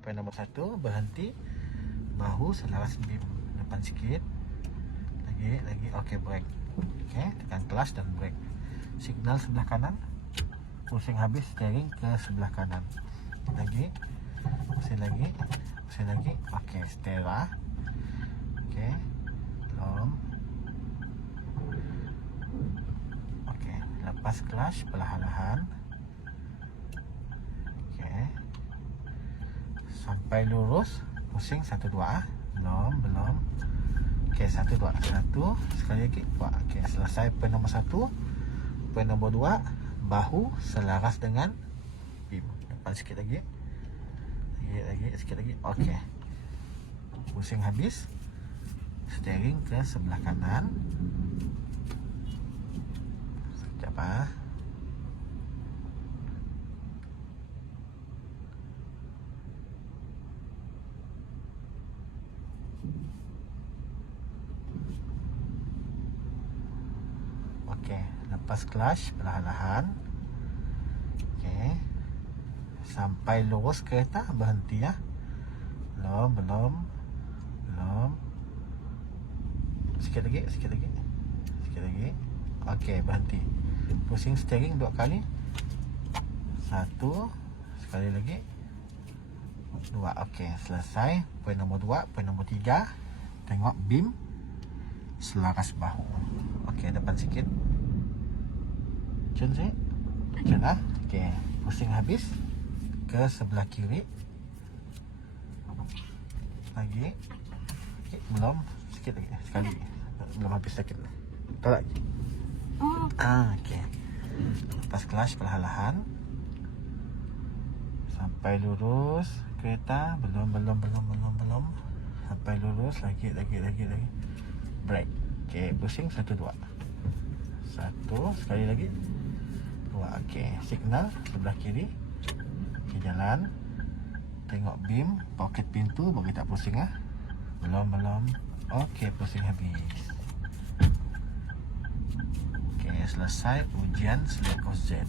Poin nombor 1, berhenti. Bahu selaras bim. Depan sikit. Lagi. Okey, brake. Okey, tekan clutch dan brake. Signal sebelah kanan. Pusing habis steering ke sebelah kanan. Lagi. Pusing lagi. Okey, stera. Okey. Belum. Okey, lepas clutch perlahan-lahan. Okey. Sampai lurus, pusing 1 2. Belum. Okey, 1 2. 1 sekali lagi. Okey, selesai poin nombor 1. Poin nombor 2, bahu selaras dengan bim. Depan sikit lagi. Sikit lagi. Okey. Pusing habis. Steering ke sebelah kanan. Sekejap Okey, lepas clutch perlahan-lahan. Okey. Sampai lurus kereta berhenti ya. Belum. Sikit lagi. Okey, berhenti. Pusing steering 2 kali. 1 sekali lagi. 2. Okey, selesai. Poin nombor 2. Poin nombor 3, tengok bim selaras bahu. Okey, depan sikit. Cun lah. Okey, pusing habis ke sebelah kiri. Lagi. Okey, belum. Sikit lagi. Sekali. Belum habis sakit. Tolak lagi. Okey. Lepas clutch perlahan-lahan. Sampai lurus kereta. Belum. Sampai lurus. Lagi. Brake. Okey, pusing 1 2. 1 sekali lagi. 2. Okey, signal sebelah kiri. Okey, jalan. Tengok bim, poket pintu bagi tak pusing Belum. Okey, pusing habis. Okey, selesai ujian Seleko Z.